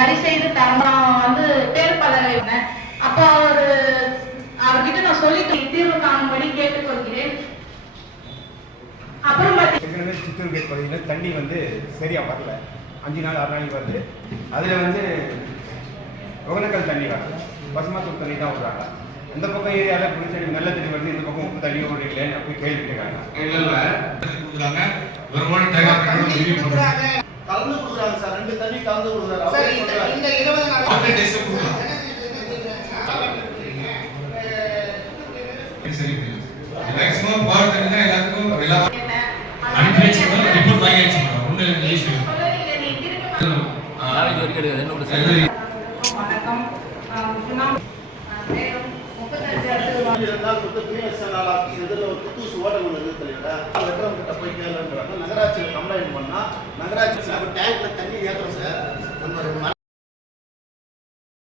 சரி செய்து தரணும் பேர் பலரை அப்போ அவர்கிட்ட நான் சொல்லி தீர்வு காணும்படி கேட்டுக்கொள்கிறேன். அப்புறம் சித்தூர் கேட் பகுதியில் தண்ணி சரியா வரல, 5 நாள் 6 நாளைக்கு வருது. அதில் ஒகேனக்கல் தண்ணி வரல, பசுமாத்தூர் தண்ணி தான் விடுறாங்க. அந்த பக்கம் ஏரியாவில் புளிச்சடி நல்ல தண்ணி வருது, இந்த பக்கம் உப்பு தண்ணி ஓடுறீங்களேன்னு அப்படி கேள்வி கேட்குறாங்க. கலந்து கொடுக்குறாங்க சார், 2 தண்ணி கலந்து கொடுக்குறாரு. இந்த 20 நாள் மேக்ஸிமம் பவர் தண்ணி தான் எல்லாத்துக்கும் அனுப்பி வச்சுக்கோங்க. ரிப்போர்ட் வாங்கி வச்சுக்கோங்க. ஒண்ணு ஈஸி நாளைக்கு வரைக்கும் எடுக்காது. என்ன வணக்கம். நகராட்சியில் கம்ப்ளைண்ட் பண்ணா நகராட்சி டேங்க்ல